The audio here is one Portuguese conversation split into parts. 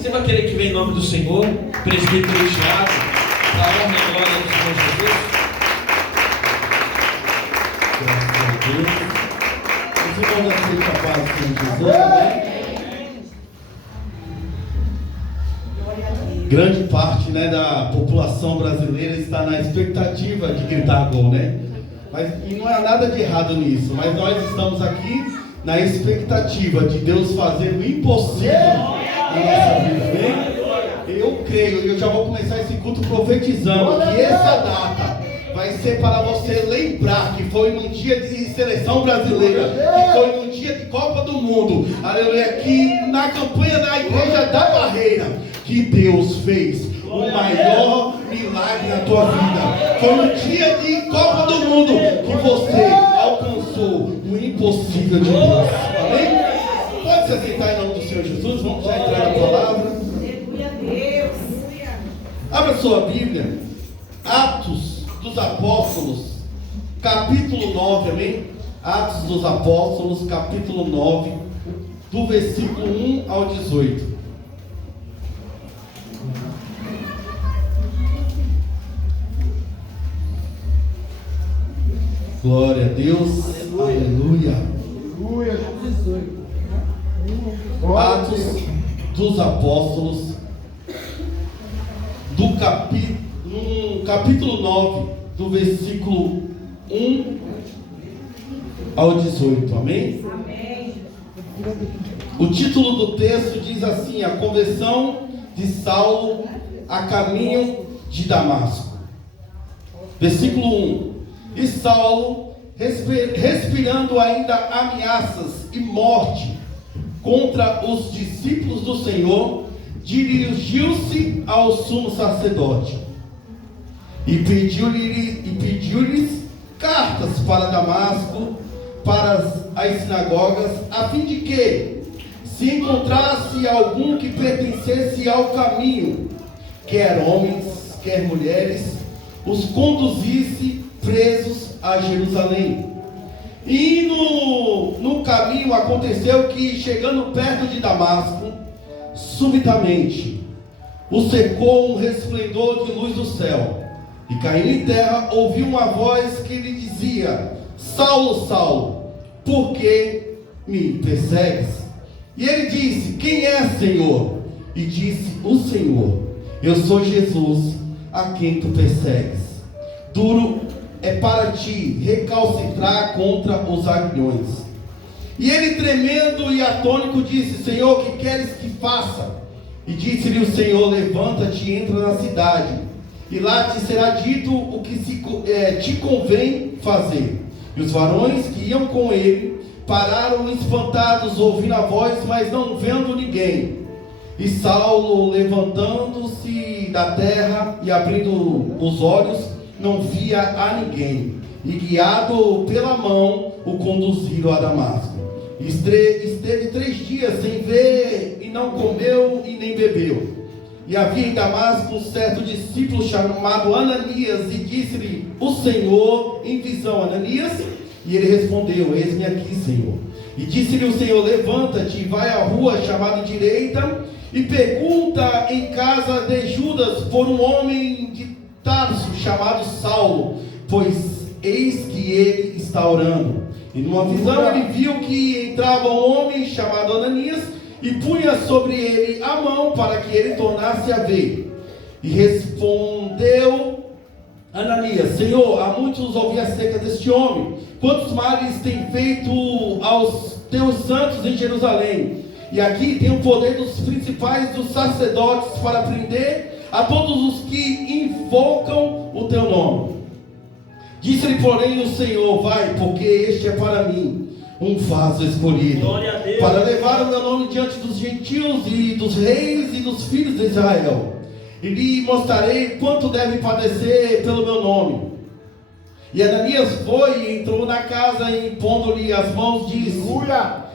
Você vai querer que venha em nome do Senhor, presbítero Tiago, para a honra e glória do Senhor Jesus? Graças a Deus. Os irmãos aceitam a paz do Senhor Jesus, amém? Grande parte, né, da população brasileira está na expectativa de gritar gol, né? E não há nada de errado nisso, mas nós estamos aqui na expectativa de Deus fazer o impossível na nossa vida, amém? Eu creio, eu já vou começar esse culto profetizando que essa data vai ser para você lembrar que foi num dia de seleção brasileira, que foi num dia de Copa do Mundo, aleluia, que na campanha da Igreja da Barreira, que Deus fez o maior milagre na tua vida. Foi no dia de Copa do Mundo que você alcançou o impossível de Deus, amém? Pode se assentar em nome do Senhor Jesus, vamos já entrar na palavra. Abra sua Bíblia, Atos dos Apóstolos, capítulo 9, amém? Atos dos Apóstolos, capítulo 9, do versículo 1 ao 18. Glória a Deus, aleluia. Atos dos Apóstolos, do capítulo 9, do versículo 1 ao 18, amém? O título do texto diz assim: a conversão de Saulo a caminho de Damasco. Versículo 1: e Saulo, respirando ainda ameaças e morte contra os discípulos do Senhor, dirigiu-se ao sumo sacerdote e pediu-lhes cartas para Damasco, para as sinagogas, a fim de que, se encontrasse algum que pertencesse ao caminho, quer homens, quer mulheres, os conduzisse presos a Jerusalém. E no caminho aconteceu que, chegando perto de Damasco, subitamente o cercou um resplendor de luz do céu, e caindo em terra, ouviu uma voz que lhe dizia: Saulo, Saulo, por que me persegues? E ele disse: quem é, Senhor? E disse o Senhor: eu sou Jesus, a quem tu persegues. Duro é para ti recalcitrar contra os aguilhões. E ele, tremendo e atônito, disse: Senhor, que queres que faça? E disse-lhe o Senhor: levanta-te e entra na cidade, e lá te será dito o que te convém fazer. E os varões que iam com ele pararam espantados, ouvindo a voz, mas não vendo ninguém. E Saulo, levantando-se da terra e abrindo os olhos, não via a ninguém, e guiado pela mão, o conduziram a Damasco. Esteve 3 dias sem ver, e não comeu e nem bebeu. E havia em Damasco um certo discípulo chamado Ananias, e disse-lhe o Senhor em visão: Ananias? E ele respondeu: eis-me aqui, Senhor. E disse-lhe o Senhor: levanta-te e vai à rua chamada Direita, e pergunta em casa de Judas por um homem de Tarso chamado Saulo, pois eis que ele está orando. E numa visão ele viu que entrava um homem chamado Ananias, e punha sobre ele a mão para que ele tornasse a ver. E respondeu Ananias: Senhor, há muitos ouvi acerca deste homem, quantos males tem feito aos teus santos em Jerusalém. E aqui tem o poder dos principais dos sacerdotes para prender a todos os que invocam o teu nome. Disse-lhe, porém, o Senhor: vai, porque este é para mim um vaso escolhido, para levar o meu nome diante dos gentios e dos reis e dos filhos de Israel. E lhe mostrarei quanto deve padecer pelo meu nome. E Ananias foi e entrou na casa, e impondo-lhe as mãos, disse: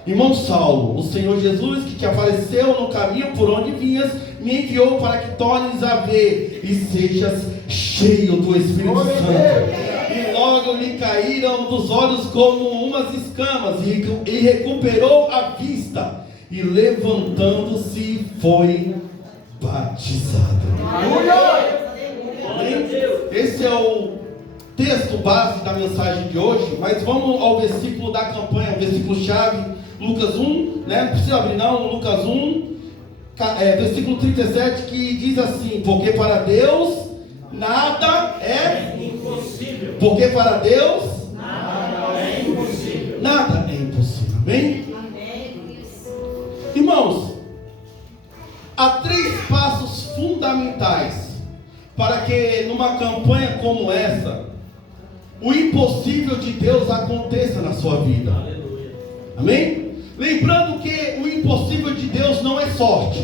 irmão Saulo, o Senhor Jesus, que te apareceu no caminho por onde vinhas, me enviou para que tornes a ver e sejas cheio do Espírito Santo. E logo lhe caíram dos olhos como umas escamas, e recuperou a vista, e levantando-se foi batizado. Esse é o texto base da mensagem de hoje, mas vamos ao versículo da campanha, o versículo chave, Lucas 1, né? Não precisa abrir não, Lucas 1, versículo 37, que diz assim: porque para Deus nada é impossível. Porque para Deus nada é impossível. Nada é impossível. Amém? Irmãos, há 3 passos fundamentais para que numa campanha como essa, o impossível de Deus aconteça na sua vida. Aleluia. Amém? Lembrando que o impossível de Deus não é sorte.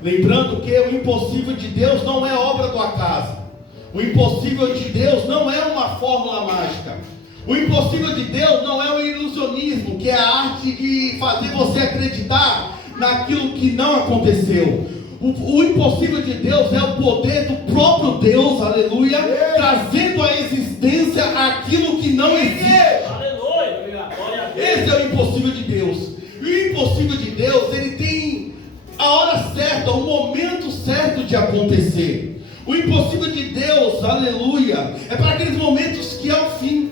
Lembrando que o impossível de Deus não é obra do acaso. O impossível de Deus não é uma fórmula mágica. O impossível de Deus não é o ilusionismo, que é a arte de fazer você acreditar naquilo que não aconteceu. O impossível de Deus é o poder do próprio Deus, aleluia, trazendo à existência aquilo que não existe. Aleluia. Esse é o impossível de Deus. E o impossível de Deus, ele tem a hora certa, o momento certo de acontecer. O impossível de Deus, aleluia, é para aqueles momentos que é o fim.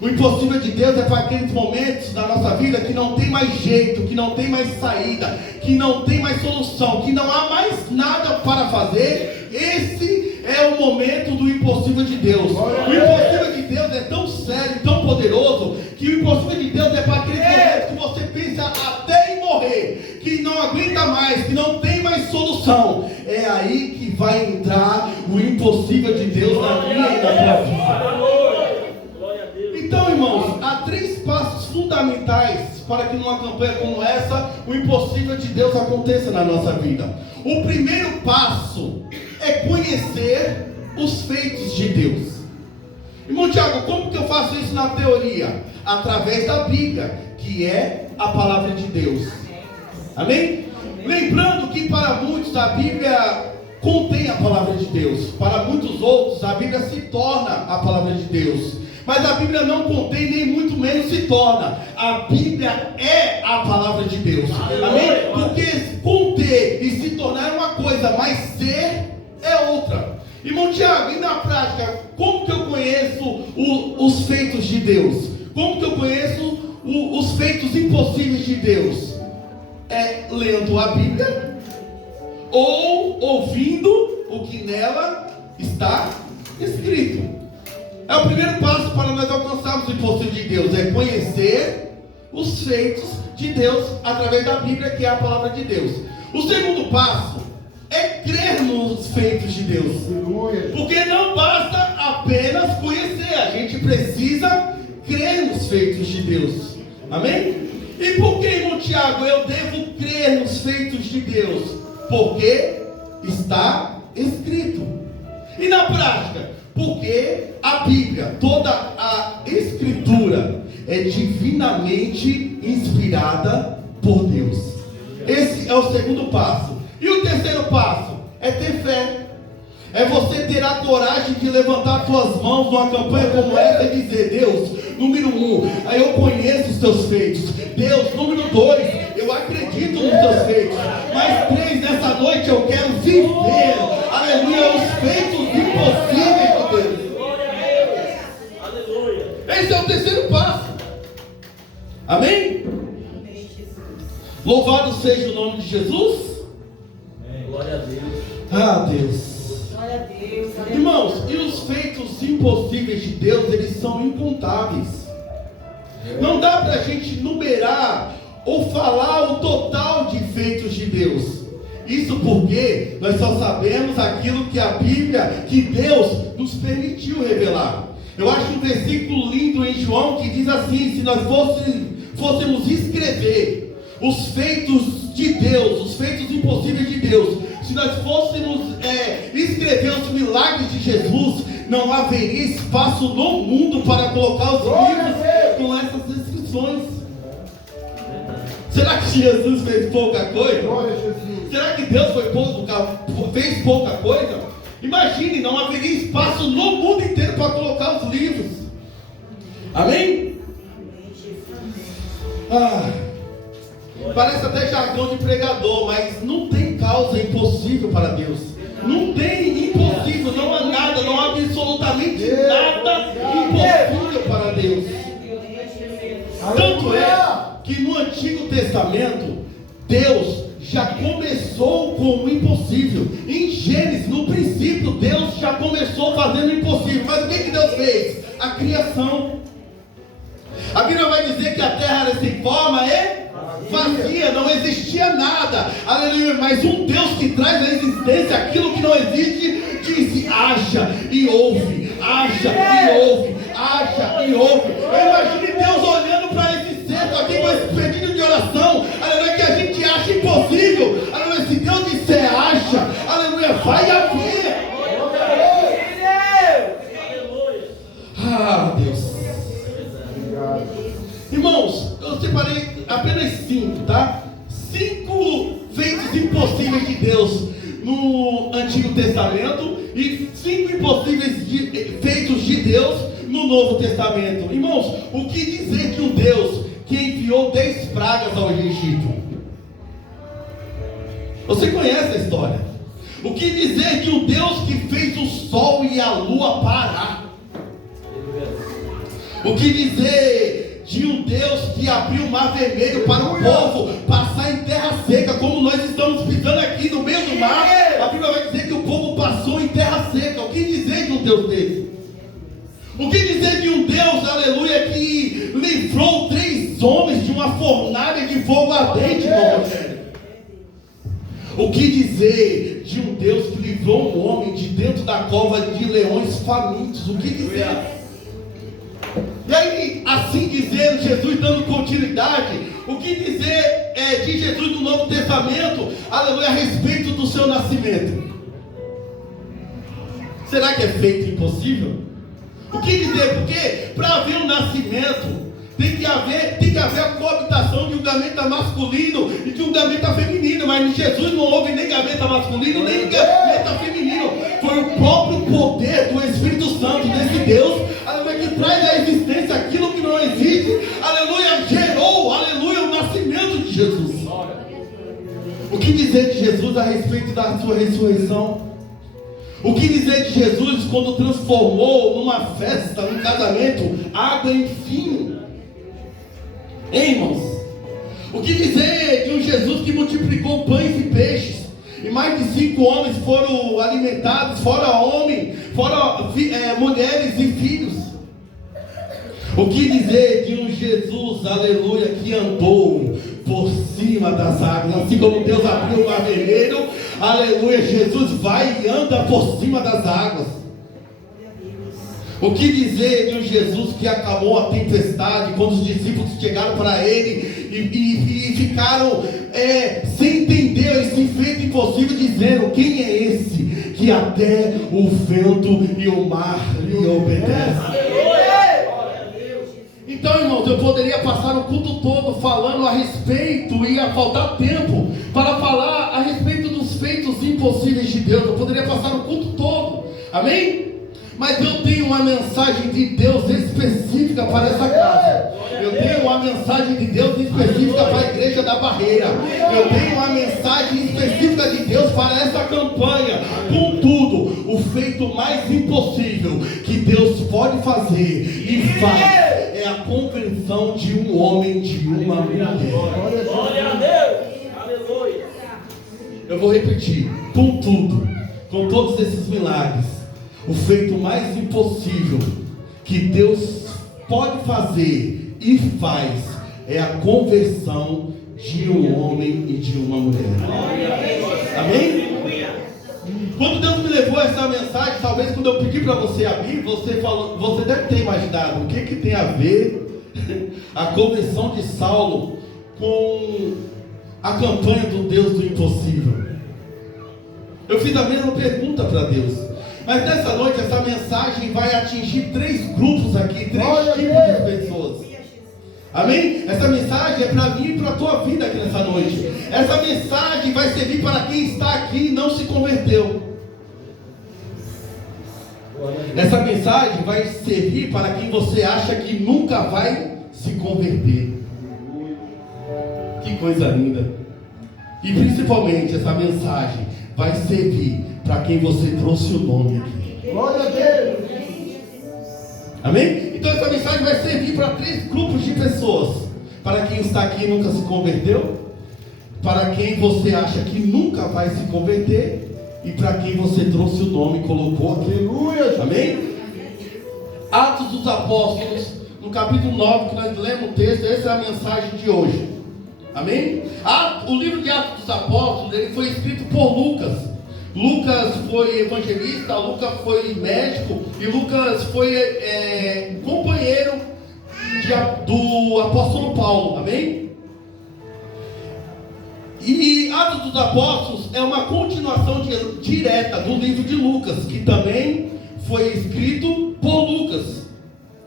O impossível de Deus é para aqueles momentos da nossa vida que não tem mais jeito, que não tem mais saída, que não tem mais solução, que não há mais nada para fazer. Esse é o momento do impossível de Deus. O impossível de Deus é tão sério, tão poderoso, que o impossível de Deus é para aqueles momentos que você pensa até em morrer, que não aguenta mais, que não tem mais solução. É aí que vai entrar o impossível de Deus na minha e na tua vida. Então, irmãos, há 3 passos fundamentais para que numa campanha como essa, o impossível de Deus aconteça na nossa vida. O primeiro passo é conhecer os feitos de Deus. Irmão Tiago, como que eu faço isso na teoria? Através da Bíblia, que é a palavra de Deus. Amém? Lembrando que para muitos a Bíblia contém a palavra de Deus. Para muitos outros a Bíblia se torna a palavra de Deus. Mas a Bíblia não contém, nem muito menos se torna. A Bíblia é a palavra de Deus. Amém? Porque conter e se tornar é uma coisa, mas ser é outra. Irmão Tiago, e na prática, como que eu conheço os feitos de Deus? Como que eu conheço os feitos impossíveis de Deus? É lendo a Bíblia ou ouvindo o que nela está escrito. É o primeiro passo para nós alcançarmos o impossível de Deus, é conhecer os feitos de Deus através da Bíblia, que é a palavra de Deus. O segundo passo é crer nos feitos de Deus, porque não basta apenas conhecer, a gente precisa crer nos feitos de Deus. Amém? E por que, irmão Tiago, eu devo crer nos feitos de Deus? Porque está escrito. E na prática, porque a Bíblia, toda a Escritura é divinamente inspirada por Deus. Esse é o segundo passo. E o terceiro passo é ter fé. É você ter a coragem de levantar suas mãos numa campanha como essa e dizer: Deus, número 1, eu conheço os teus feitos. Deus, número 2, eu acredito nos teus feitos. Mas 3, nessa noite eu quero viver, aleluia, os feitos impossíveis de Deus. Esse é o terceiro passo. Amém? Louvado seja o nome de Jesus. Glória a Deus. Ah, Deus. Glória a Deus. Irmãos, e os feitos impossíveis de Deus, eles são incontáveis. Não dá para a gente numerar ou falar o total de feitos de Deus. Isso porque nós só sabemos aquilo que a Bíblia, que Deus nos permitiu revelar. Eu acho um versículo lindo em João que diz assim: se nós fôssemos escrever os feitos de Deus, os feitos impossíveis de Deus, se nós fôssemos escrever os milagres de Jesus, não haveria espaço no mundo para colocar os livros com essas descrições. Será que Jesus fez pouca coisa? Será que Deus fez pouca coisa? Imagine, não haveria espaço no mundo inteiro para colocar os livros. Amém? Parece até jargão de pregador, mas não tem causa impossível para Deus. Não tem impossível, não há nada, não há absolutamente nada impossível para Deus. Tanto é que no Antigo Testamento, Deus já começou com o impossível. Em Gênesis, no princípio, Deus já começou fazendo o impossível. Mas o que Deus fez? A criação. A Bíblia vai dizer que a terra era sem forma e vazia, não existia nada. Aleluia. Mas um Deus que traz à existência aquilo que não existe, diz: haja e ouve, haja e ouve, haja e ouve. Eu imagine Deus olhando para esse centro aqui com esse pedido de oração, aleluia, que a gente acha impossível. Aleluia, se Deus disser haja, aleluia, vai haver. Ah, Deus. Irmãos, eu separei apenas 5, tá? 5 feitos impossíveis de Deus no Antigo Testamento e 5 impossíveis feitos de Deus no Novo Testamento. Irmãos, o que dizer de um Deus que enviou 10 pragas ao Egito? Você conhece a história. O que dizer de um Deus que fez o sol e a lua parar? O que dizer de um Deus que abriu o mar vermelho para o povo passar em terra seca, como nós estamos pisando aqui no meio do mar? A Bíblia vai dizer que o povo passou em terra seca. O que dizer de um Deus desse? O que dizer de um Deus, aleluia, que livrou 3 homens de uma fornalha de fogo ardente, irmão Rogério? O que dizer de um Deus que livrou um homem de dentro da cova de leões famintos? O que dizer? E aí, assim dizendo, Jesus dando continuidade, o que dizer de Jesus no Novo Testamento, aleluia, a respeito do seu nascimento? Será que é feito impossível? O que dizer? Porque para haver um nascimento, tem que haver a coabitação de um gaveta masculino e de um gaveta feminino. Mas em Jesus não houve nem gaveta masculino, nem gaveta feminino. Foi o próprio poder do Espírito Santo, desse Deus, aleluia, que traz à existência aquilo que não existe, aleluia, gerou, aleluia, o nascimento de Jesus. O que dizer de Jesus a respeito da sua ressurreição? O que dizer de Jesus quando transformou numa festa, num casamento, água em vinho? Hein, irmãos? O que dizer de um Jesus que multiplicou pães e peixes, e mais de 5 homens foram alimentados, fora mulheres e filhos? O que dizer de um Jesus, aleluia, que andou por cima das águas, assim como Deus abriu o mar vermelho, aleluia, Jesus vai e anda por cima das águas. O que dizer de um Jesus que acalmou a tempestade quando os discípulos chegaram para ele e ficaram sem entender esse feito impossível, dizendo: quem é esse que até o vento e o mar lhe obedecem? Então, irmãos, eu poderia passar o culto todo falando a respeito, ia faltar tempo para falar a respeito dos feitos impossíveis de Deus. Eu poderia passar o culto todo, amém? Mas eu tenho uma mensagem de Deus específica para essa casa. Eu tenho uma mensagem de Deus específica para a igreja da Barreira. Eu tenho uma mensagem específica de Deus para essa campanha. Contudo, o feito mais impossível que Deus pode fazer e faz é a conversão de um homem de uma mulher. Glória a Deus. Aleluia. Eu vou repetir. Contudo, com todos esses milagres, o feito mais impossível que Deus pode fazer e faz é a conversão de um homem e de uma mulher. Amém? Quando Deus me levou essa mensagem, talvez quando eu pedi para você abrir, você deve ter imaginado o que tem a ver a conversão de Saulo com a campanha do Deus do impossível. Eu fiz a mesma pergunta para Deus. Mas nessa noite essa mensagem vai atingir 3 grupos aqui, 3 tipos de pessoas. Amém? Essa mensagem é para mim e para a tua vida aqui nessa noite. Essa mensagem vai servir para quem está aqui e não se converteu. Essa mensagem vai servir para quem você acha que nunca vai se converter. Que coisa linda. E principalmente essa mensagem vai servir para quem você trouxe o nome aqui. Glória a Deus. Amém? Então essa mensagem vai servir para 3 grupos de pessoas. Para quem está aqui e nunca se converteu, para quem você acha que nunca vai se converter, e para quem você trouxe o nome e colocou aqui. Aleluia. Amém? Atos dos Apóstolos, no capítulo 9, que nós lemos o texto, essa é a mensagem de hoje. Amém? O livro de Atos dos Apóstolos, ele foi escrito por Lucas. Lucas foi evangelista, Lucas foi médico e Lucas foi companheiro do apóstolo Paulo. Amém? E Atos dos Apóstolos é uma continuação direta do livro de Lucas, que também foi escrito por Lucas,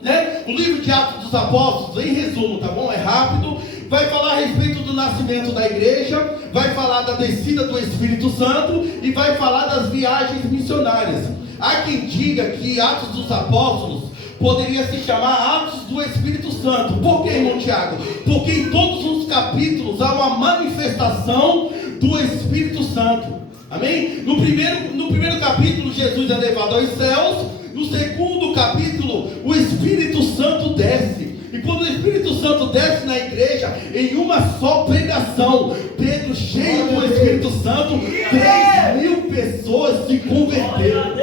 né? O livro de Atos dos Apóstolos, em resumo, tá bom? É rápido. Vai falar a respeito do nascimento da igreja, vai falar da descida do Espírito Santo e vai falar das viagens missionárias. Há quem diga que Atos dos Apóstolos poderia se chamar Atos do Espírito Santo. Por que, irmão Tiago? Porque em todos os capítulos há uma manifestação do Espírito Santo. Amém? No primeiro capítulo, Jesus é levado aos céus. No segundo capítulo, o Espírito Santo desce. E quando o Espírito Santo desce na igreja, em uma só pregação, Pedro, cheio do Espírito Santo, 3.000 pessoas se converteram.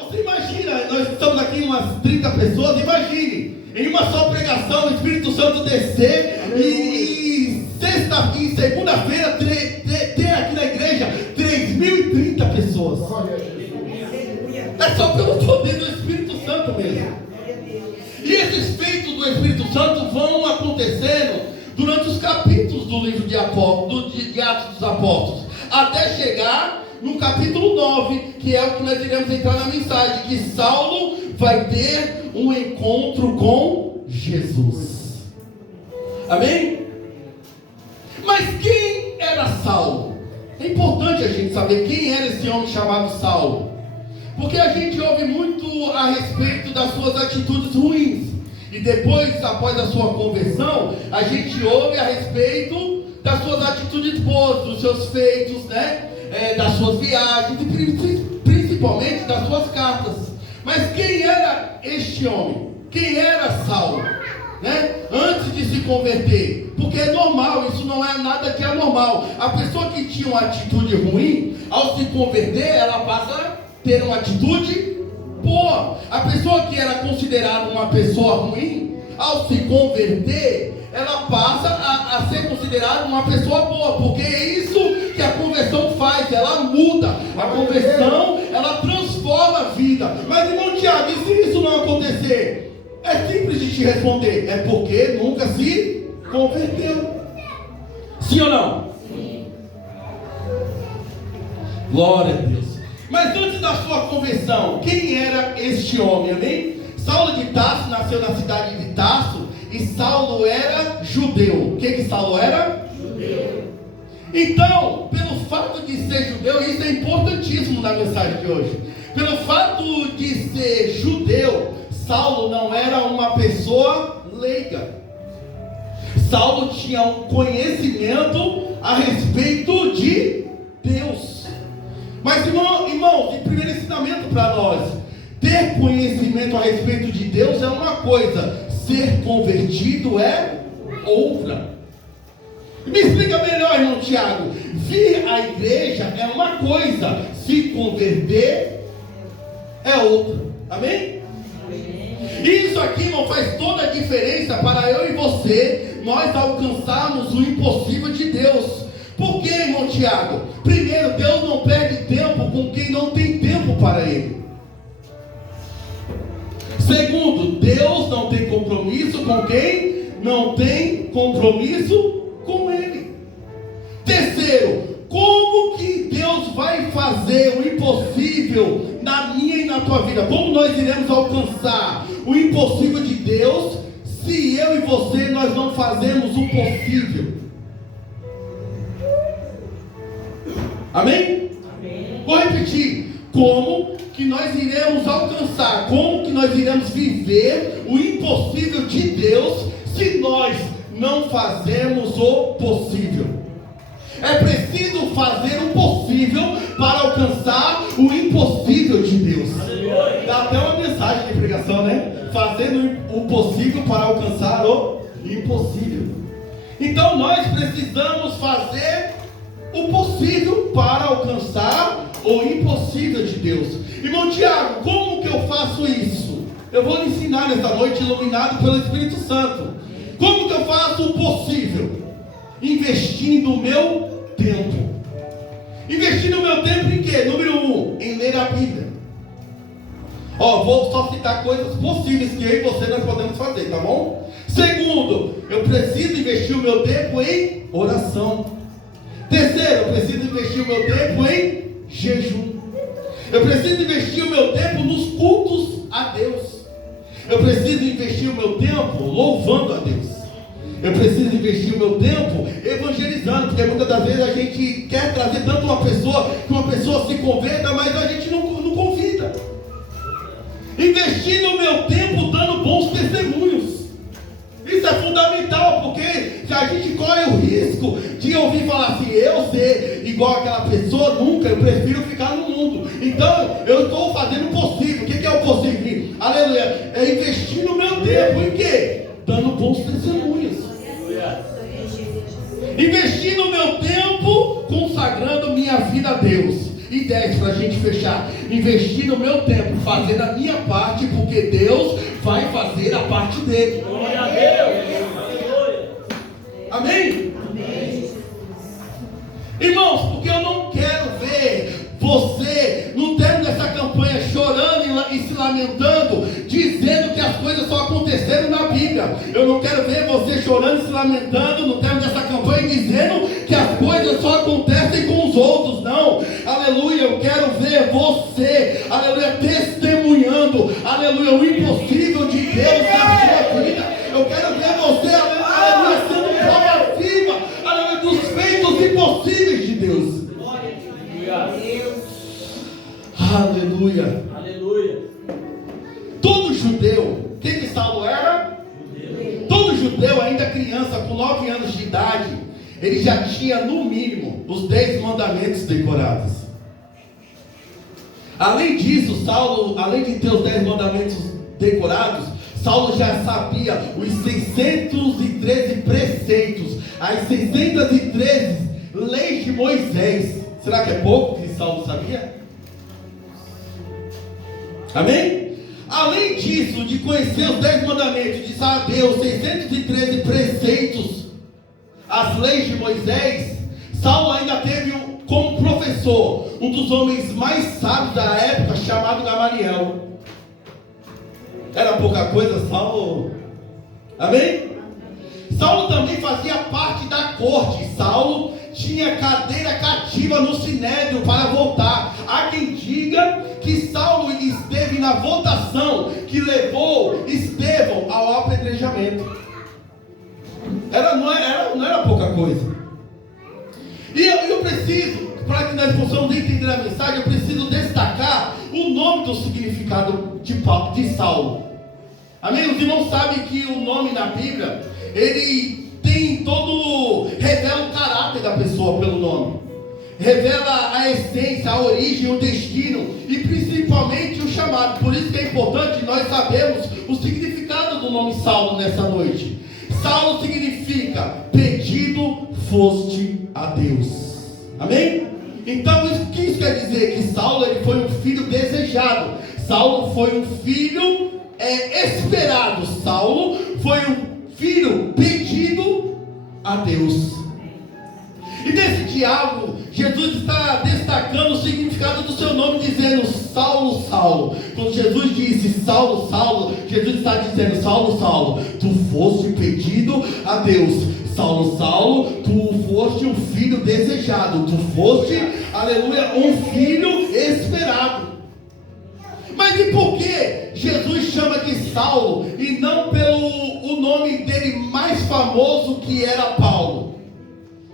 Você imagina, nós estamos aqui umas 30 pessoas, imagine, em uma só pregação, o Espírito Santo descer e segunda-feira ter aqui na igreja 3.030 pessoas. É só pelo poder do Espírito Santo mesmo. E esses feitos do Espírito Santo vão acontecendo durante os capítulos do livro de Atos dos Apóstolos, até chegar no capítulo 9, que é o que nós iremos entrar na mensagem, que Saulo vai ter um encontro com Jesus. Amém? Mas quem era Saulo? É importante a gente saber quem era esse homem chamado Saulo, porque a gente ouve muito a respeito das suas atitudes ruins, e depois, após a sua conversão, a gente ouve a respeito das suas atitudes boas, dos seus feitos, né? Das suas viagens e principalmente das suas cartas. Mas quem era este homem? Quem era Saulo? Né? Antes de se converter, porque é normal, isso não é nada que é normal. A pessoa que tinha uma atitude ruim, ao se converter, ela passa a ter uma atitude boa. A pessoa que era considerada uma pessoa ruim, ao se converter, ela passa a ser considerada uma pessoa boa, porque é isso que a conversão faz, ela muda. A conversão, ela transforma a vida. Mas, irmão Tiago, e se isso não acontecer? É simples de te responder, é porque nunca se converteu. Sim ou não? Sim. Glória a Deus. Mas antes da sua conversão, quem era este homem? Amém? Saulo de Tarso nasceu na cidade de Tarso, e Saulo era judeu. O que Saulo era? Judeu. Então, pelo fato de ser judeu, isso é importantíssimo na mensagem de hoje. Pelo fato de ser judeu, Saulo não era uma pessoa leiga. Saulo tinha um conhecimento a respeito de Deus. Mas, irmão, o primeiro ensinamento para nós: ter conhecimento a respeito de Deus é uma coisa, ser convertido é outra. Me explica melhor, irmão Tiago. Vir à igreja é uma coisa, se converter é outra. Amém? Isso aqui não faz toda a diferença para eu e você, nós alcançarmos o impossível de Deus. Por que, irmão Tiago? Primeiro, Deus não perde tempo com quem não tem tempo para Ele. Segundo, Deus não tem compromisso com quem não tem compromisso com Ele. Terceiro, como que Deus vai fazer o impossível na minha e na tua vida? Como nós iremos alcançar o impossível de Deus se eu e você nós não fazemos o possível? Amém? Amém. Vou repetir. Como que nós iremos alcançar, como que nós iremos viver o impossível de Deus se nós não fazemos o possível? É preciso fazer o possível para alcançar o impossível de Deus. Dá até uma mensagem de pregação, né? Fazendo o possível para alcançar o impossível. Então nós precisamos fazer o possível para alcançar o impossível de Deus. Irmão Tiago, como que eu faço isso? Eu vou lhe ensinar nesta noite, iluminado pelo Espírito Santo. Como que eu faço o possível? Investindo o meu tempo. Investindo o meu tempo em quê? Número 1, em ler a Bíblia. Vou só citar coisas possíveis que eu e você nós podemos fazer, tá bom? Segundo, eu preciso investir o meu tempo em oração. Terceiro, eu preciso investir o meu tempo em jejum. Eu preciso investir o meu tempo nos cultos a Deus. Eu preciso investir o meu tempo louvando a Deus. Eu preciso investir o meu tempo evangelizando, porque muitas das vezes a gente quer trazer tanto uma pessoa, que uma pessoa se converta, mas a gente não convida. Investir no meu tempo dando bons testemunhos. Isso é fundamental, porque se a gente corre o risco de ouvir falar assim, eu ser igual aquela pessoa, nunca, eu prefiro ficar no mundo. Então, eu estou fazendo o possível. O que é o possível? Aleluia. É investir no meu tempo. Em quê? Dando bons testemunhos. Investir no meu tempo, consagrando minha vida a Deus. E 10 para a gente fechar. Investir no meu tempo, fazendo a minha parte, porque Deus vai fazer a parte dele. Glória a Deus. Amém? Amém? Irmãos, porque eu não quero ver você no termo dessa campanha chorando e se lamentando, dizendo que as coisas só aconteceram na Bíblia. Eu não quero ver você chorando e se lamentando no termo dessa campanha, dizendo que as coisas só acontecem com os outros. Não, aleluia, eu quero ver você, aleluia, testemunhando, aleluia, o impossível de Deus na sua vida. Eu quero ver você, aleluia, sendo prova viva, aleluia, dos feitos impossíveis de Deus. Aleluia. Aleluia. Todo judeu, o que Saulo era? Judeu. Todo judeu, ainda criança, com 9 anos de idade, ele já tinha no mínimo os 10 mandamentos decorados. Além disso, Saulo, além de ter os 10 mandamentos decorados, Saulo já sabia os 613 preceitos, as 613 leis de Moisés. Será que é pouco que Saulo sabia? Amém? Além disso, de conhecer os 10 mandamentos, de saber os 613 preceitos, as leis de Moisés, Saulo ainda teve como professor um dos homens mais sábios da época, chamado Gamaliel. Era pouca coisa, Saulo? Amém? Saulo também fazia parte da corte. Saulo tinha cadeira cativa no Sinédrio para votar. Há quem diga que Saulo esteve na votação que levou Estevão ao apedrejamento. Não era pouca coisa. E eu preciso, para que nós possamos entender a mensagem, eu preciso destacar o nome do significado de Saulo. Amém? Os irmãos sabem que o nome na Bíblia, ele tem revela o caráter da pessoa pelo nome. Revela a essência, a origem, o destino e principalmente o chamado. Por isso que é importante nós sabermos o significado do nome Saulo nessa noite. Saulo significa pedido foste a Deus. Amém? Então o que isso quer dizer? Que Saulo ele foi um filho desejado. Saulo foi um filho esperado. Saulo foi um filho pedido a Deus. E nesse diálogo, Jesus está destacando o significado do seu nome, dizendo Saulo, Saulo. Quando Jesus disse Saulo, Saulo, Jesus está dizendo Saulo, Saulo, tu foste pedido a Deus. Saulo, Saulo, tu foste um filho desejado. Tu foste, aleluia, um filho esperado. Mas e por que Jesus chama de Saulo e não pelo o nome dele mais famoso, que era Paulo?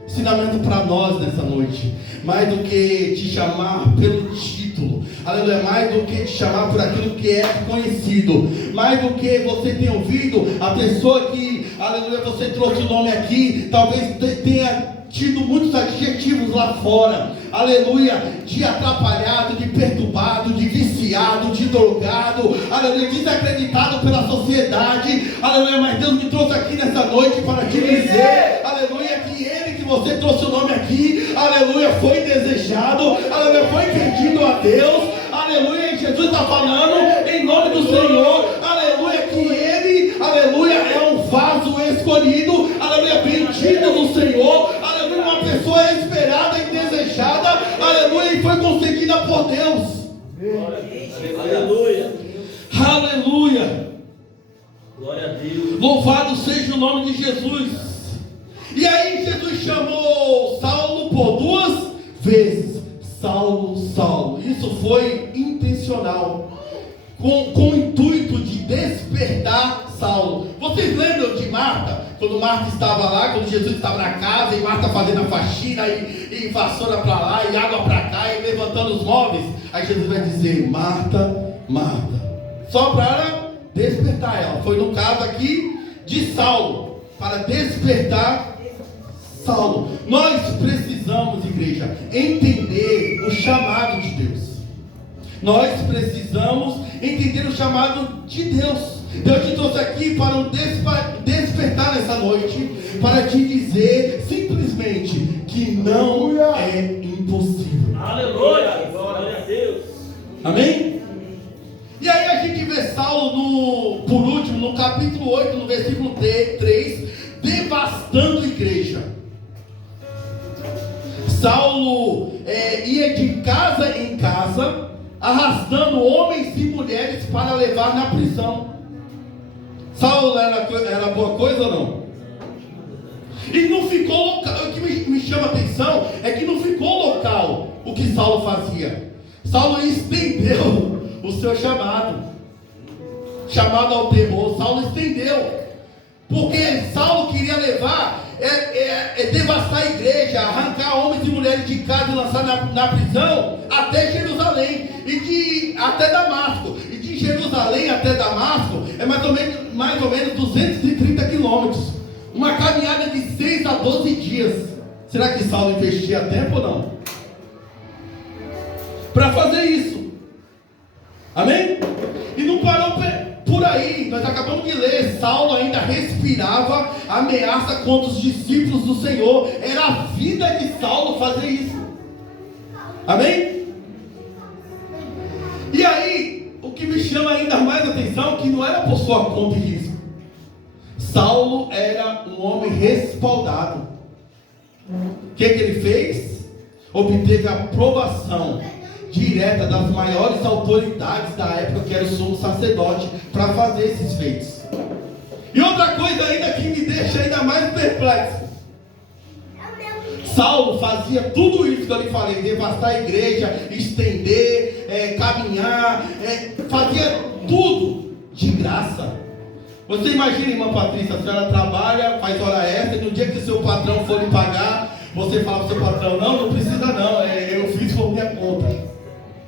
Ensinamento para nós nessa noite. Mais do que te chamar pelo título, aleluia, mais do que te chamar por aquilo que é conhecido, mais do que você tem ouvido, a pessoa que, aleluia, você trouxe o nome aqui, talvez tenha tido muitos adjetivos lá fora, aleluia, de atrapalhado, de perturbado, de viciado, de drogado, aleluia, desacreditado pela sociedade, aleluia, mas Deus me trouxe aqui nessa noite para te dizer, aleluia, que Ele que você trouxe o nome aqui, aleluia, foi desejado, aleluia, foi pedido a Deus, aleluia, e Jesus está falando em nome do Senhor, aleluia, que Ele, aleluia, é um vaso escolhido, aleluia, bendito do Senhor, aleluia, uma pessoa esperada e desejada, aleluia, e foi conseguida por Deus. Aleluia. Aleluia. Glória a Deus. Louvado seja o nome de Jesus. E aí Jesus chamou Saulo por 2 vezes. Saulo, Saulo. Isso foi intencional, com o intuito de despertar Saulo. Vocês lembram de Marta? Quando Marta estava lá, quando Jesus estava na casa, e Marta fazendo a faxina, e vassoura para lá, e água para cá, e levantando os móveis. Aí Jesus vai dizer: Marta, Marta. Só para despertar ela. Foi no caso aqui de Saulo, para despertar Saulo. Nós precisamos, igreja, entender o chamado de Deus. Nós precisamos entender o chamado de Deus. Deus te trouxe aqui para um despertar nessa noite, para te dizer simplesmente que não é impossível. Aleluia. Glória a Deus. Amém? E aí a gente vê Saulo, por último, no capítulo 8, no versículo 3, devastando a igreja. Saulo ia de casa em casa, arrastando homens e mulheres para levar na prisão. Saulo era boa coisa ou não? E não ficou local. O que me chama a atenção é que não ficou local o que Saulo fazia. Saulo estendeu o seu chamado ao terror. Saulo estendeu, porque Saulo queria levar, devastar a igreja, arrancar homens e mulheres de casa e lançar na prisão até Jerusalém, até Damasco. E de Jerusalém até Damasco é mais ou menos 230 quilômetros, uma caminhada de 6 a 12 dias. Será que Saulo investia tempo ou não para fazer isso? Amém? E não parou por aí. Nós acabamos de ler, Saulo ainda respirava ameaça contra os discípulos do Senhor. Era a vida de Saulo fazer isso. Amém? E aí, o que me chama ainda mais atenção, que não era por sua conta e risco. Saulo era um homem respaldado. O que ele fez? Obteve a aprovação direta das maiores autoridades da época, que era o sumo sacerdote, para fazer esses feitos. E outra coisa ainda que me deixa ainda mais perplexo: Saulo fazia tudo isso que eu lhe falei, devastar a igreja, estender, caminhar, fazia tudo de graça. Você imagina, irmã Patrícia, a senhora trabalha, faz hora extra, e no dia que o seu patrão for lhe pagar, você fala para o seu patrão: não precisa não, eu fiz por minha conta.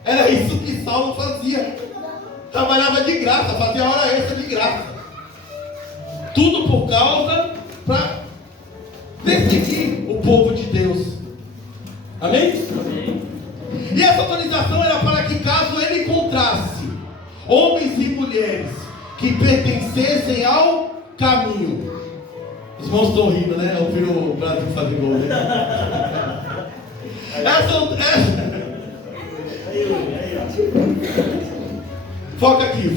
Era isso que Saulo fazia. Trabalhava de graça, fazia hora extra de graça. Tudo por causa para perseguir o povo de Deus. Amém? Amém. E essa autorização era para que, caso ele encontrasse homens e mulheres que pertencessem ao caminho. Os irmãos estão rindo, né? Ouviram o Brasil fazer gol, né? Foca aqui,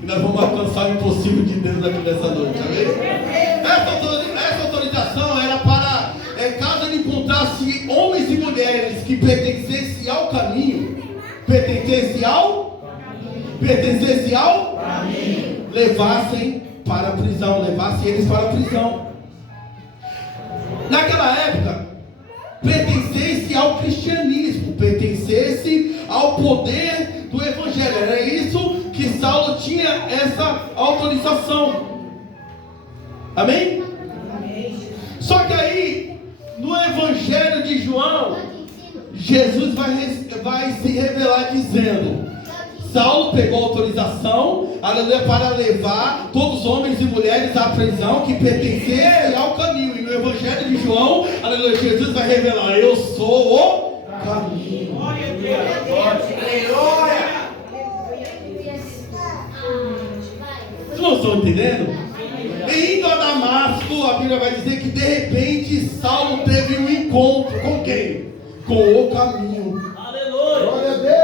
que nós vamos alcançar o impossível de Deus aqui nessa noite, amém? Essa autorização era para, caso ele encontrasse homens e mulheres que pertencessem ao caminho, levassem para a prisão, levassem eles para a prisão. Naquela época, pertencesse ao cristianismo, pertencesse ao poder do evangelho. Era isso que Saulo tinha, essa autorização. Amém? Só que aí, no evangelho de João, Jesus vai se revelar dizendo: Saulo pegou autorização, aleluia, para levar todos os homens e mulheres à prisão que pertencessem ao caminho. E no no Evangelho de João, aleluia, Jesus vai revelar: eu sou o caminho. Glória a Deus. Aleluia. Vocês não estão entendendo? E indo a Damasco, a Bíblia vai dizer que de repente Saulo teve um encontro com quem? Com o caminho. Aleluia. Glória a Deus.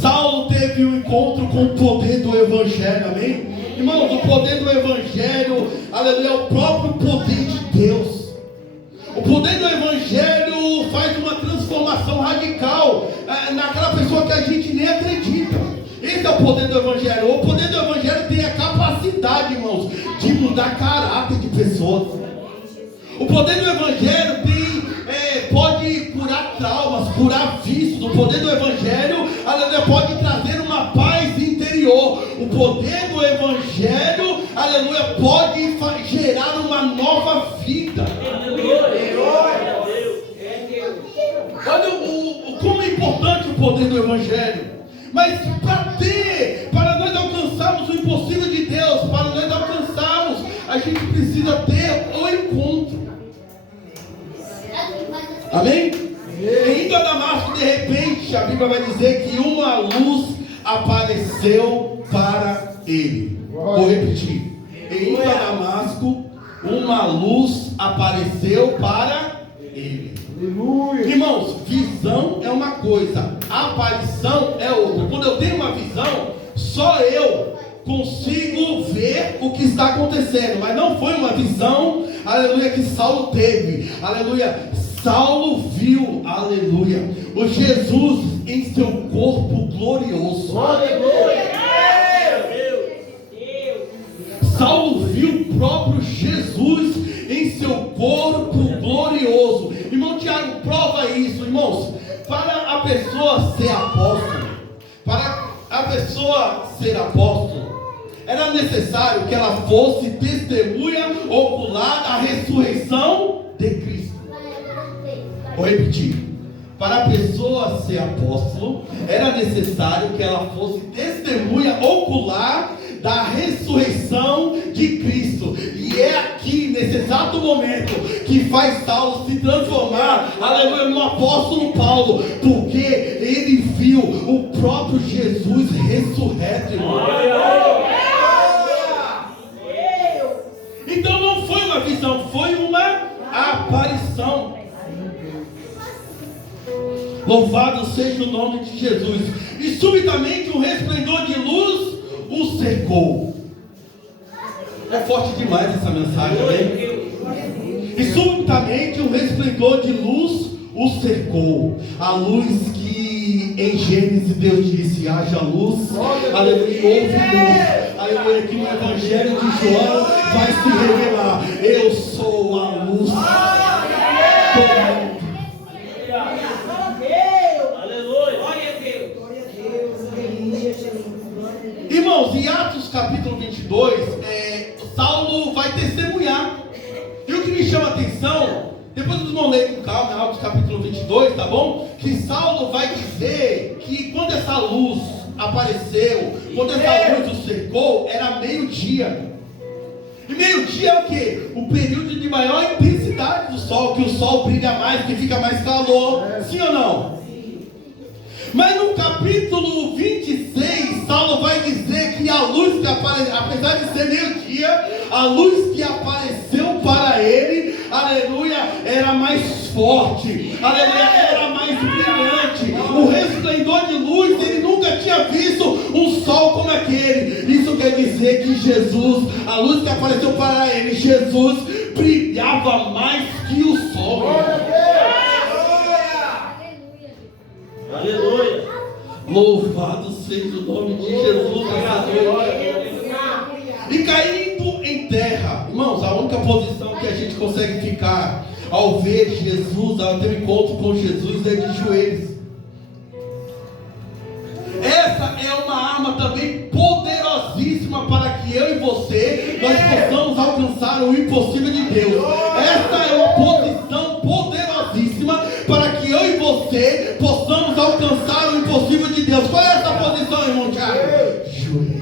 Saulo teve um encontro com o poder do Evangelho, amém? Irmãos, o poder do Evangelho, aleluia, é o próprio poder de Deus. O poder do Evangelho faz uma transformação radical naquela pessoa que a gente nem acredita. Esse é o poder do Evangelho. O poder do Evangelho tem a capacidade, irmãos, de mudar caráter de pessoas. O poder do Evangelho pode curar traumas, curar vícios. O poder do Evangelho, aleluia, pode trazer uma paz interior. O poder do Evangelho, aleluia, pode gerar uma nova vida. Olha como é importante o poder do Evangelho. Mas para nós alcançarmos o impossível de Deus, para nós alcançarmos, a gente precisa ter o encontro. Amém? Indo a Damasco, de repente, a Bíblia vai dizer que uma luz apareceu para ele. Vou repetir. Indo a Damasco, uma luz apareceu para ele. Aleluia. Irmãos, visão é uma coisa, aparição é outra. Quando eu tenho uma visão, só eu consigo ver o que está acontecendo. Mas não foi uma visão, aleluia, que Saulo teve. Aleluia, Saulo viu, aleluia, o Jesus em seu corpo glorioso. Aleluia. Saulo viu o próprio Jesus em seu corpo glorioso. Irmão Tiago, prova isso, irmãos. Para a pessoa ser apóstolo, era necessário que ela fosse testemunha ocular da ressurreição de Cristo. Vou repetir. Para a pessoa ser apóstolo, era necessário que ela fosse testemunha ocular da ressurreição de Cristo. E é aqui, nesse exato momento, que faz Saulo se transformar, aleluia, no apóstolo Paulo, porque ele viu o próprio Jesus ressurreto, irmão. Então não foi uma visão, foi uma aparição. Louvado seja o nome de Jesus. E subitamente um resplendor de luz o cercou. É forte demais essa mensagem, amém? E subitamente um resplendor de luz o cercou. A luz que em Gênesis Deus disse: haja luz. Aleluia, houve luz. Aleluia, que no Evangelho de João vai se revelar: eu sou a luz. Irmãos, em Atos capítulo 22, Saulo vai testemunhar. E o que me chama a atenção, depois vocês vão ler com calma, Atos capítulo 22, tá bom? Que Saulo vai dizer que quando essa luz apareceu, quando essa luz o cercou, era meio-dia. E meio-dia é o quê? O período de maior intensidade do sol, que o sol brilha mais, que fica mais calor. Sim ou não? Mas no capítulo 26, Saulo vai dizer que a luz que apareceu, apesar de ser meio-dia, a luz que apareceu para ele, aleluia, era mais forte, aleluia, era mais brilhante. O resplendor de luz, ele nunca tinha visto um sol como aquele. Isso quer dizer que Jesus, a luz que apareceu para ele, Jesus brilhava mais que o sol. Aleluia. Louvado seja o nome de Jesus. E caindo em terra, irmãos, a única posição que a gente consegue ficar ao ver Jesus, ao ter um encontro com Jesus, é de joelhos. Essa é uma arma também poderosíssima para que eu e você nós possamos alcançar o impossível de Deus. Essa é uma posição poderosíssima para que eu e você possamos alcançar o impossível de Deus. Qual é essa posição, irmão Tiago? Joelho.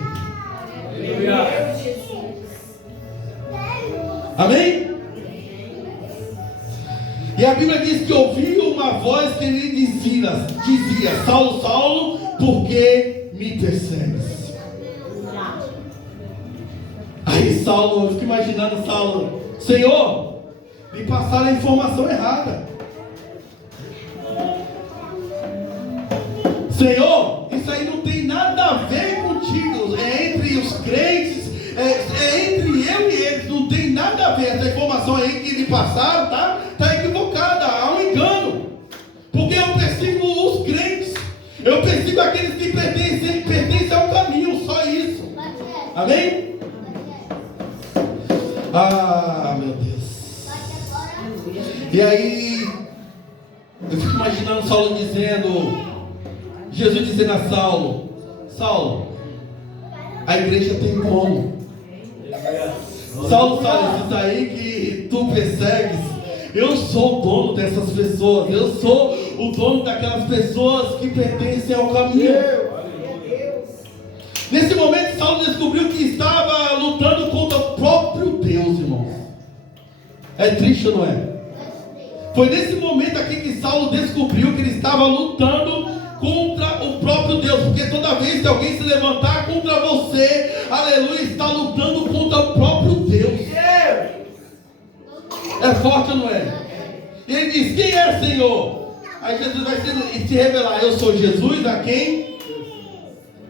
Amém? E a Bíblia diz que ouviu uma voz que lhe dizia: Saulo, Saulo, por que me persegues? Aí Saulo, eu fico imaginando Saulo: Senhor, me passaram a informação errada. Senhor, isso aí não tem nada a ver contigo. É entre os crentes, é entre eu e eles. Não tem nada a ver. Essa informação aí que me passaram está equivocada. Há um engano. Porque eu persigo os crentes. Eu persigo aqueles que pertencem ao caminho. Só isso. Amém? Ah, meu Deus. E aí, eu fico imaginando Saulo dizendo... Jesus dizendo a Saulo: Saulo, a igreja tem como? Saulo, isso aí que tu persegues, eu sou o dono dessas pessoas. Eu sou o dono daquelas pessoas que pertencem ao caminho. Nesse momento Saulo descobriu que estava lutando contra o próprio Deus, irmãos. É triste ou não é? Foi nesse momento aqui que Saulo descobriu que ele estava lutando contra o próprio Deus, porque toda vez que alguém se levantar contra você, aleluia, está lutando contra o próprio Deus. É forte ou não é? E ele diz: quem é, Senhor? Aí Jesus vai se revelar: eu sou Jesus a quem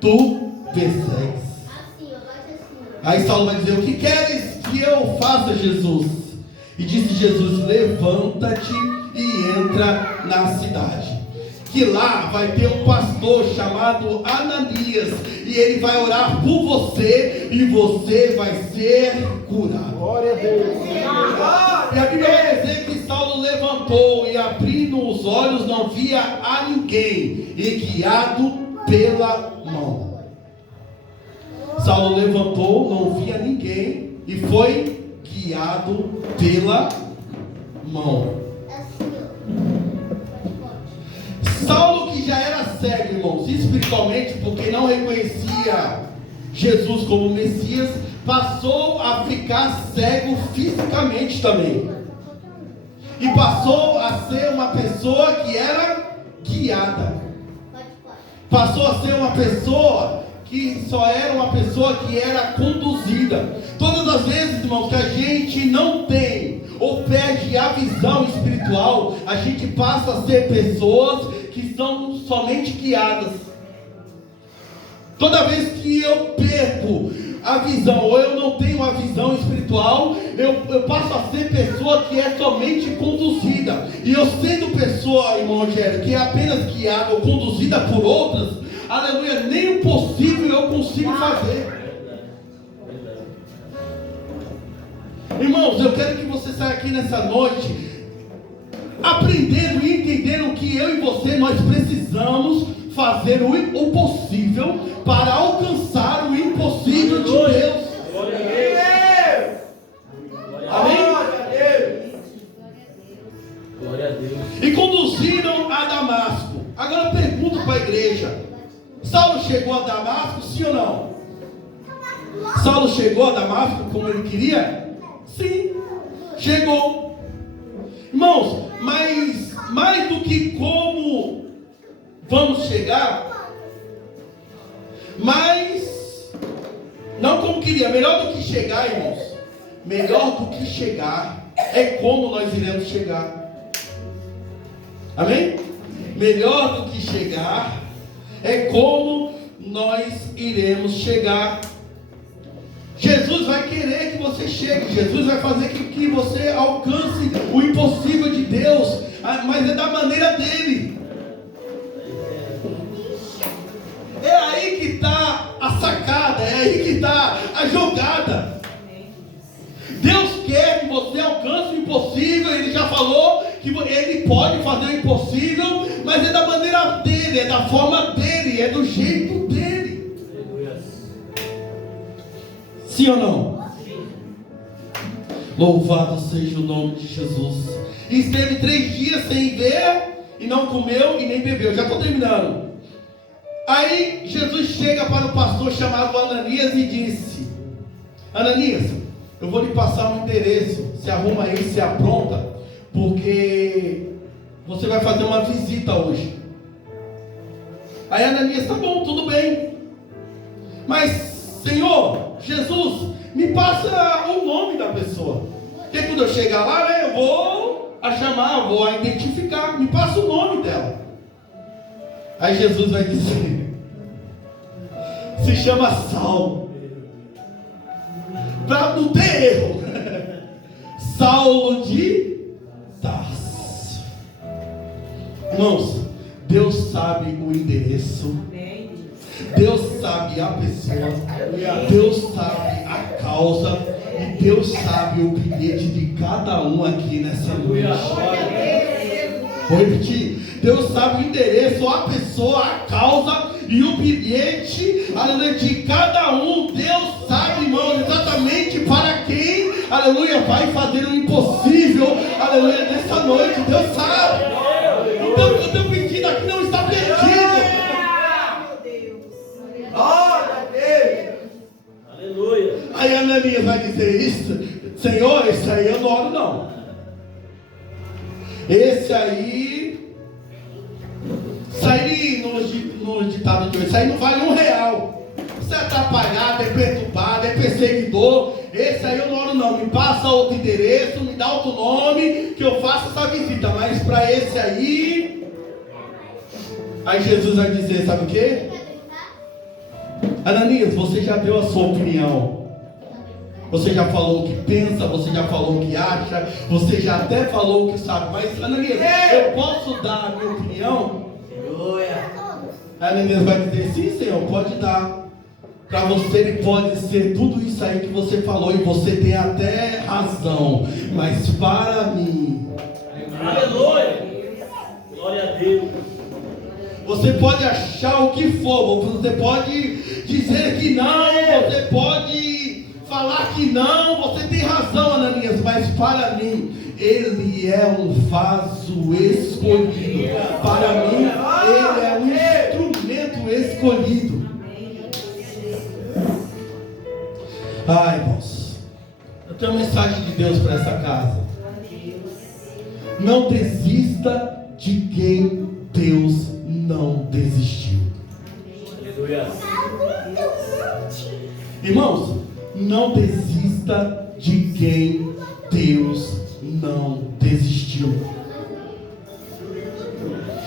tu persegues. Aí Saulo vai dizer: o que queres que eu faça, Jesus? E disse Jesus: levanta-te e entra na cidade, que lá vai ter um pastor chamado Ananias, e ele vai orar por você, e você vai ser curado. Glória a Deus. E a Bíblia vai dizer que Saulo levantou, e abrindo os olhos não via a ninguém, e guiado pela mão. Saulo levantou, não via ninguém, e foi guiado pela mão. Saulo, que já era cego, irmãos, espiritualmente, porque não reconhecia Jesus como Messias, passou a ficar cego fisicamente também. E passou a ser uma pessoa que era guiada. Passou a ser uma pessoa que só era uma pessoa que era conduzida. Todas as vezes, irmãos, que a gente não tem ou perde a visão espiritual, a gente passa a ser pessoas que são somente guiadas. Toda vez que eu perco a visão, ou eu não tenho a visão espiritual, eu passo a ser pessoa que é somente conduzida. E eu sendo pessoa, irmão Rogério, que é apenas guiada ou conduzida por outras, aleluia, nem o possível eu consigo fazer. Irmãos, eu quero que você saia aqui nessa noite aprendendo e entendendo que eu e você, nós precisamos fazer o possível para alcançar o impossível de Deus. Glória a Deus. Amém? Glória a Deus. E conduziram a Damasco. Agora eu pergunto para a igreja: Saulo chegou a Damasco, sim ou não? Saulo chegou a Damasco como ele queria? Sim, chegou. Irmãos, mas mais do que como vamos chegar, mas não como queria, melhor do que chegar, irmãos, melhor do que chegar é como nós iremos chegar. Amém? Melhor do que chegar é como nós iremos chegar. Jesus vai querer que você chegue. Jesus vai fazer que você alcance o impossível de Deus, mas é da maneira dele. É aí que está a sacada, é aí que está a jogada. Deus quer que você alcance o impossível. Ele já falou que ele pode fazer o impossível, mas é da maneira dele, é da forma dele, é do jeito dele. Sim ou não? Louvado seja o nome de Jesus. E esteve 3 dias sem ver, e não comeu e nem bebeu. Já estou terminando. Aí Jesus chega para o pastor chamado Ananias e disse: Ananias, eu vou lhe passar um endereço, se arruma aí, se apronta, porque você vai fazer uma visita hoje. Aí Ananias, tá bom, tudo bem, mas Senhor, Jesus, me passa o nome da pessoa, porque quando eu chegar lá, né, eu vou a chamar, vou a identificar, me passa o nome dela. Aí Jesus vai dizer, se chama Saulo. Para não ter erro, Saulo de Tarso. Irmãos, Deus sabe o endereço, Deus sabe a pessoa, Deus sabe a causa, e Deus sabe o bilhete de cada um aqui nessa noite. Vou repetir, Deus sabe o endereço, a pessoa, a causa e o bilhete, aleluia, de cada um. Deus sabe, irmão, exatamente para quem, aleluia, vai fazer o impossível, aleluia, nessa noite. Deus sabe. Então o teu pedido aqui não está perdido. Glória a Deus. Aleluia. Aí Ananias vai dizer isso, Senhor, esse aí eu não oro não. Esse aí, isso aí no ditado de hoje, isso aí não vale R$1. Você é atrapalhado, é perturbado, é perseguidor. Esse aí eu não oro não. Me passa outro endereço, me dá outro nome, que eu faço essa visita. Mas para esse aí Jesus vai dizer, sabe o quê? Ananias, você já deu a sua opinião. Você já falou o que pensa, você já falou o que acha, você já até falou o que sabe. Mas Ananias, eu posso dar a minha opinião? Ananias vai dizer, sim Senhor, pode dar. Para você ele pode ser tudo isso aí que você falou, e você tem até razão. Mas para mim, Aleluia. Glória a Deus. você pode achar o que for, você pode dizer que não, você pode falar que não, você tem razão, Ananias, mas para mim, ele é um vaso escolhido. Para mim, ele é um instrumento escolhido. Ai, irmãos, eu tenho uma mensagem de Deus para essa casa. Não desista de quem Deus não desistiu. Aleluia. Irmãos, não desista de quem Deus não desistiu.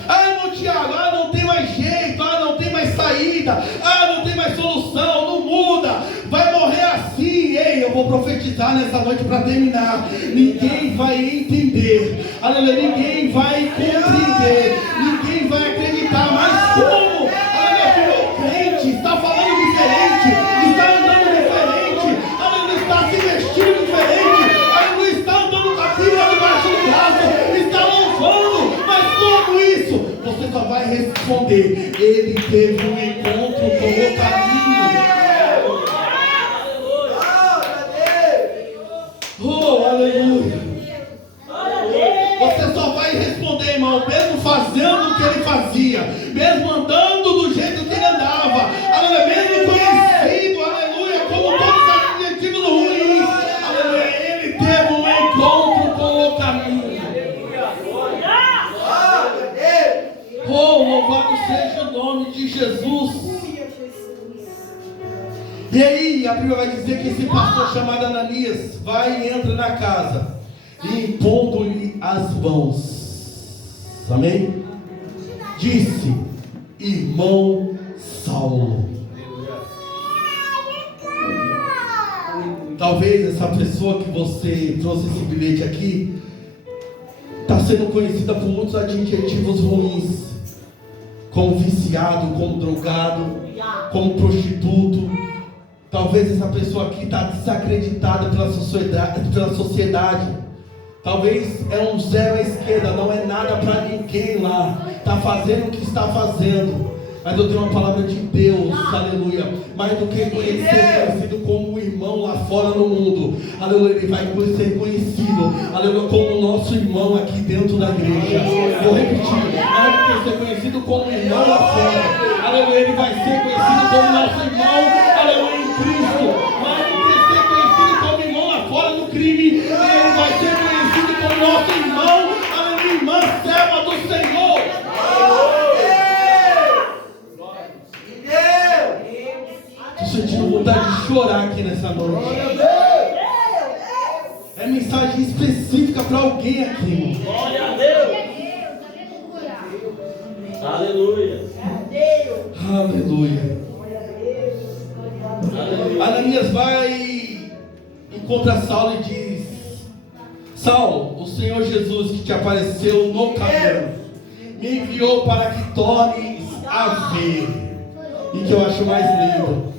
Ah, irmão Tiago, não tem mais jeito, não tem mais saída, não tem mais solução, não muda, vai morrer assim. Ei, eu vou profetizar nessa noite para terminar. Ninguém vai entender, aleluia, ninguém vai compreender, ninguém vai acreditar, mas como? Aleluia, virou crente, está falando diferente, está andando diferente, aleluia, está se vestindo diferente, aleluia, está andando com a Bíblia debaixo do braço, está louvando, mas como isso? Você só vai responder, ele teve um encontro com o caminho. Oh, aleluia. Você só vai responder, irmão, mesmo fazendo o que ele fazia, mesmo andando do jeito que ele andava, aleluia, mesmo conhecido, aleluia, como todos os adjetivos ruins, aleluia, ele teve um encontro com o caminho. Oh, louvado seja o nome de Jesus. E aí, a Bíblia vai dizer que esse pastor chamado Ananias vai e entra na casa, impondo-lhe as mãos. Amém? Disse, irmão Saulo. Talvez essa pessoa que você trouxe esse bilhete aqui está sendo conhecida por muitos adjetivos ruins, como viciado, como drogado, como prostituto. Talvez essa pessoa aqui está desacreditada pela sociedade. Talvez é um zero à esquerda, não é nada para ninguém lá. Está fazendo o que está fazendo. Mas eu tenho uma palavra de Deus, aleluia. Mais do que ser conhecido como um irmão lá fora no mundo, aleluia, ele vai ser conhecido, aleluia, como o nosso irmão aqui dentro da igreja. Vou repetir, mais do que ser conhecido como um irmão lá fora, aleluia, ele vai ser conhecido como nosso irmão, aleluia, em Cristo. Mais do que ser conhecido como irmão lá serva do Senhor. Estou sentindo vontade de chorar aqui nessa noite. É mensagem específica para alguém aqui, irmão. Glória a Deus. Aleluia. Aleluia. Ananias vai, encontra Saulo e diz: Saulo, o Senhor Jesus que te apareceu no caminho me enviou para que tornes a ver. E que eu acho mais lindo: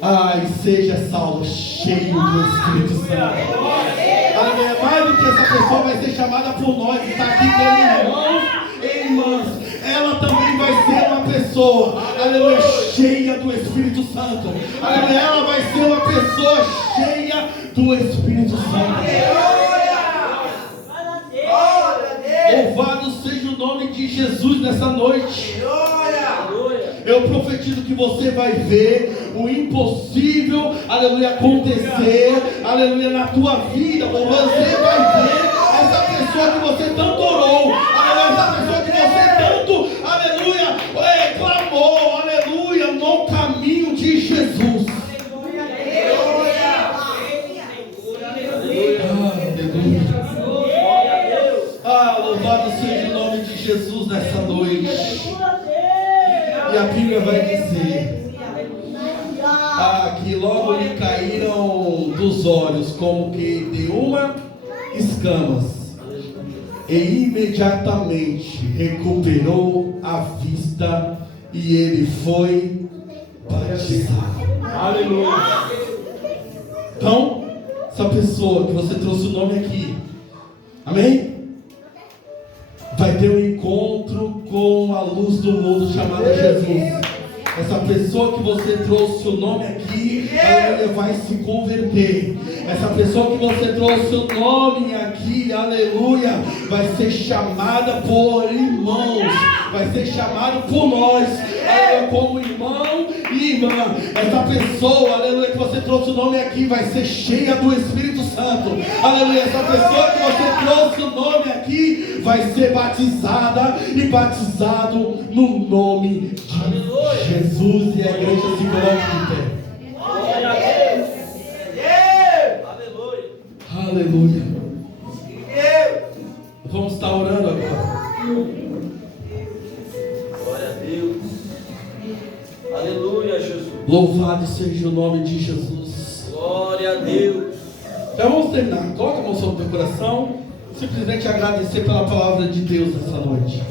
ai, seja Saulo cheio do Espírito Santo. Aleluia. Mais do que essa pessoa vai ser chamada por nós, está aqui como irmãos e irmãs. Ela também vai ser uma pessoa, aleluia, cheia do Espírito Santo. Aleluia. Ela vai ser uma pessoa cheia do Espírito Santo. Louvado seja o nome de Jesus nessa noite. Eu profetizo que você vai ver o impossível, aleluia, acontecer, aleluia, na tua vida. Você vai ver essa pessoa que você tanto orou, aleluia, essa pessoa que você tanto, aleluia, clamou, aleluia, no caminho de Jesus. Ah, louvado seja o nome de Jesus nessa noite. E a Bíblia vai dizer que logo lhe caíram dos olhos como que de uma escamas, e imediatamente recuperou a vista e ele foi batizado. Aleluia. Então, essa pessoa que você trouxe o nome aqui, amém? Vai ter um encontro com a luz do mundo chamada Jesus. Essa pessoa que você trouxe o nome aqui, aleluia, vai se converter. Essa pessoa que você trouxe o nome aqui, aleluia, vai ser chamada por irmãos, vai ser chamado por nós, aleluia, como irmão e irmã. Essa pessoa, aleluia, que você trouxe o nome aqui, vai ser cheia do Espírito Santo. Aleluia. Essa pessoa que você trouxe o nome aqui, vai ser batizada e batizado no nome de Jesus. E a igreja se coloca de pé. Glória a Deus. Aleluia. Aleluia. Vamos estar orando agora. Glória a Deus. Aleluia, Jesus. Louvado seja o nome de Jesus. Glória a Deus. Já vamos terminar. Coloca a mão sobre o teu coração. Simplesmente agradecer pela palavra de Deus nessa noite.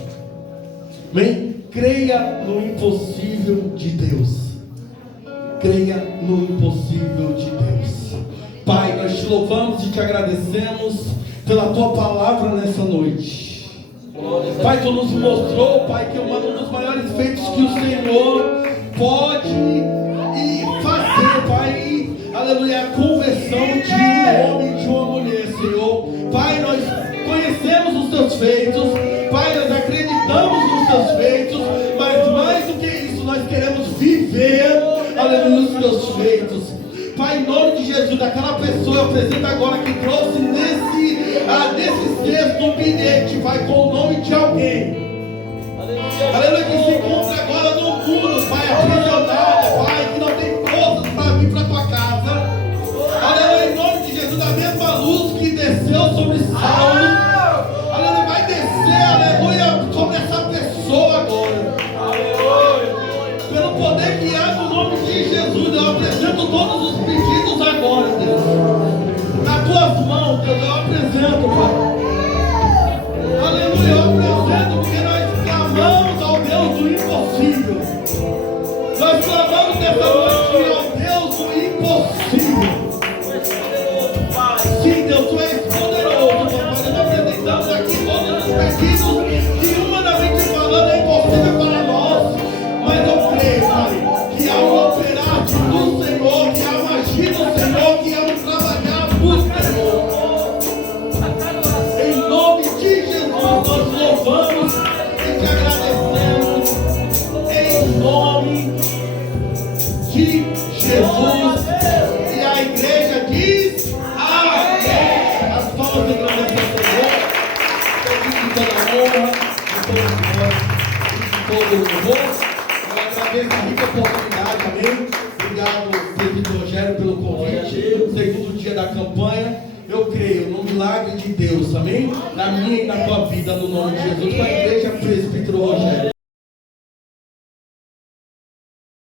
Amém? Creia no impossível de Deus. Creia no impossível de Deus. Pai, nós te louvamos e te agradecemos pela tua palavra nessa noite. Pai, tu nos mostrou, Pai, que um dos maiores feitos que o Senhor pode fazer, Pai, aleluia, a conversão de um homem e de uma mulher, Senhor. Pai, nós conhecemos os teus feitos, Pai, nós acreditamos nos teus feitos, mas mais do que isso, nós queremos viver, aleluia, os teus feitos. Pai, em nome de Jesus, daquela pessoa, eu apresento agora que trouxe nesse texto um bilhete, Pai, com o nome de alguém, aleluia, que se encontra agora no mundo, Pai, aprisionado, Pai, que não tem forças para vir para tua casa, aleluia, em nome de Jesus, da mesma luz que desceu sobre Saulo, aleluia, vai descer, aleluia, sobre essa pessoa agora, pelo poder que há no nome de Jesus. Eu apresento todos os pedidos agora, Deus, nas tuas mãos, Deus, eu apresento, Pai, aleluia, eu apresento, porque nós clamamos ao Deus do impossível, nós clamamos nessa noite ao Deus do impossível. Sim, Deus, tu és poderoso, papai. Nós apresentamos aqui todos os pedidos que, humanamente falando, é impossível para nós, mas eu creio, Pai, que há um operar do Senhor, que há uma agir do Senhor, que há um trabalhar do Senhor. Em nome de Jesus, nós louvamos e te agradecemos. Em nome de Jesus. E a igreja diz amém. As palmas de glória ao Senhor. honra, de toda glória, de todo louvor. Eu agradeço a rica oportunidade, amém? Obrigado, presbítero Rogério, pelo convite. Segundo dia da campanha. Eu creio no milagre de Deus, amém? Na minha e na tua vida, no nome de Jesus.